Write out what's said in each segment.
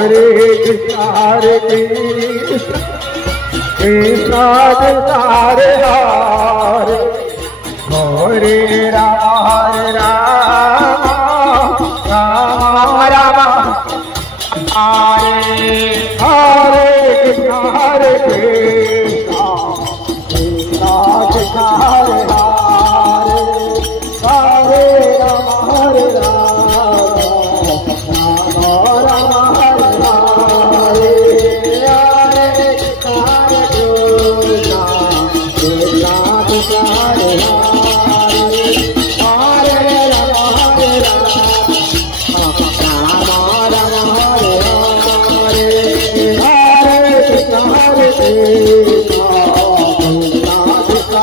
Hare Krishna Krishna Krishna Hare Hare Hare Rama Rama Rama Hare Hare Krishna Hare Krishna Krishna Krishna Hare Hare Hare Rama Rama Hare Hare Hare Krishna Hare Krishna Krishna Krishna Hare Hare Hare Rama Rama Hare Hare Hare Krishna Hare Krishna Krishna Krishna Hare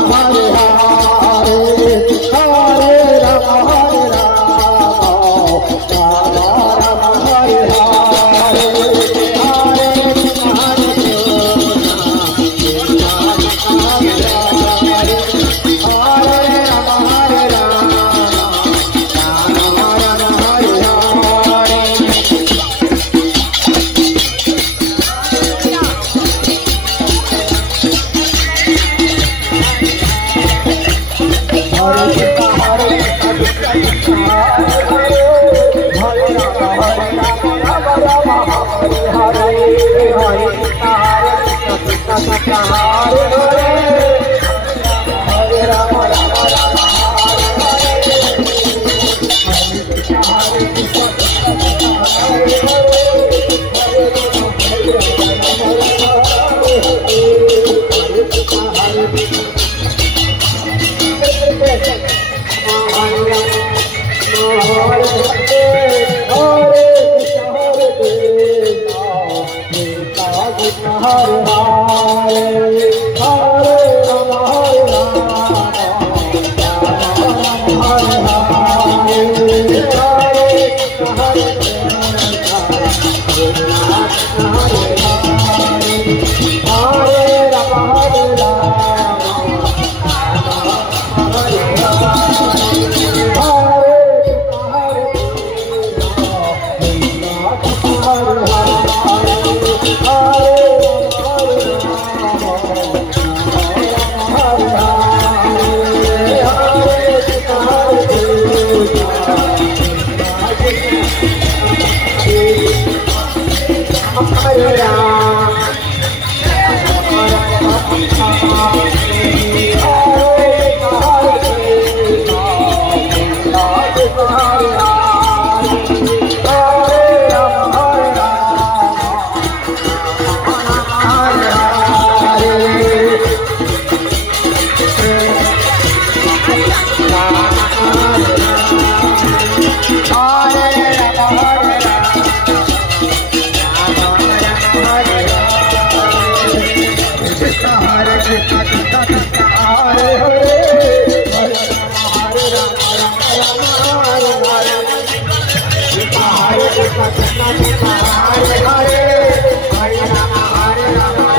Hare Hare Rama Rama Hare Hare Hare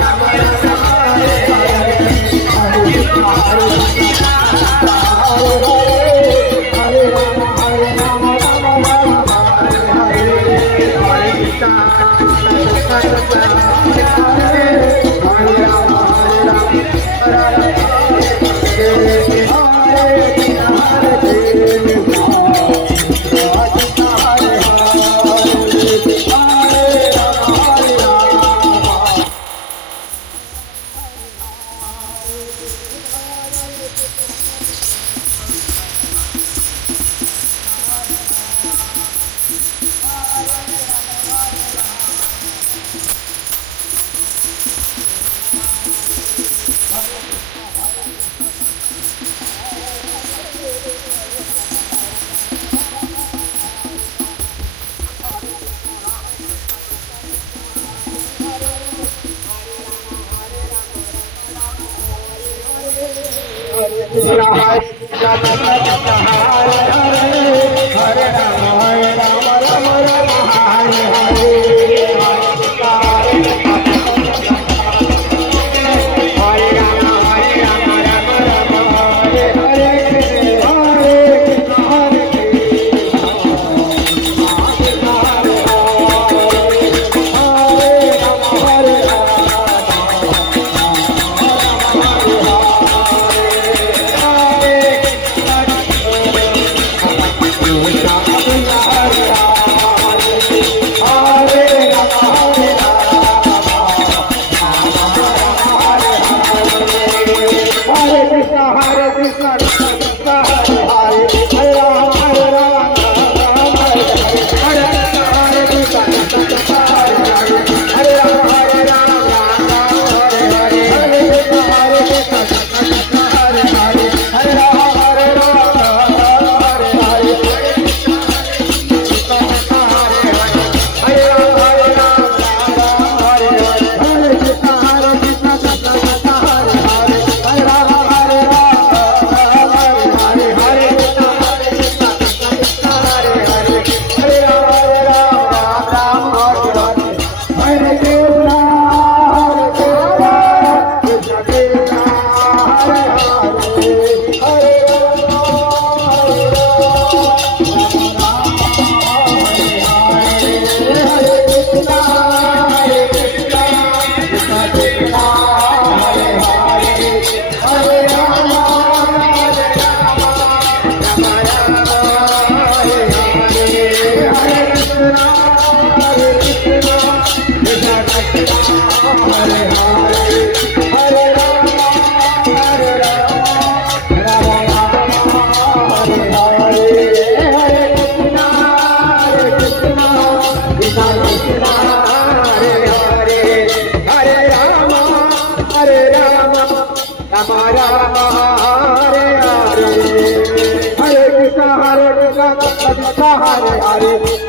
Krishna Hare Krishna Krishna Krishna Hare Hare Hare Rama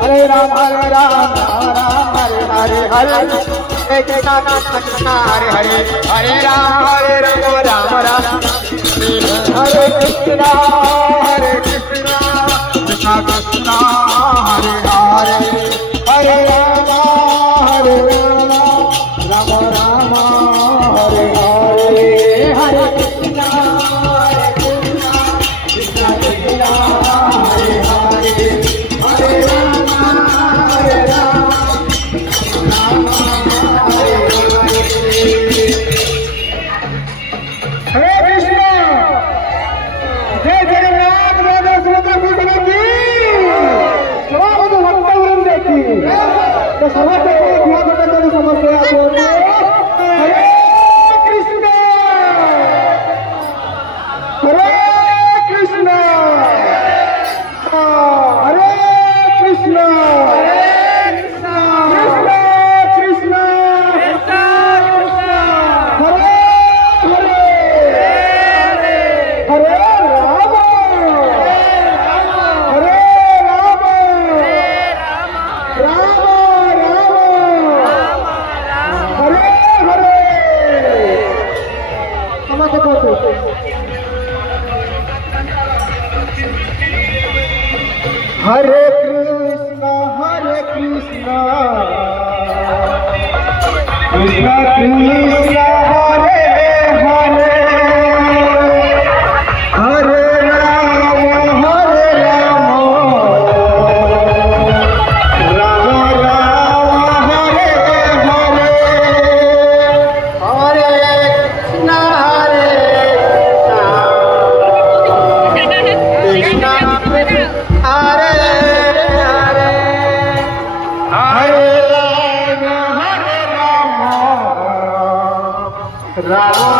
Hare Ram Hare Ram Hare Hare Hare Krishna Krishna Hare Hare Hare Ram Ram Ram Hare Krishna Krishna Krishna Hare Hare Hare Ram Hare Ram Ram Ram Hare Hare Hare Krishna Krishna Krishna Hare Hare Hare Hare Krishna, Krishna Krishna, Hare Hare, Hare Rama, Rama Rama, Hare Hare, Hare Krishna, Krishna Krishna, Hare Rama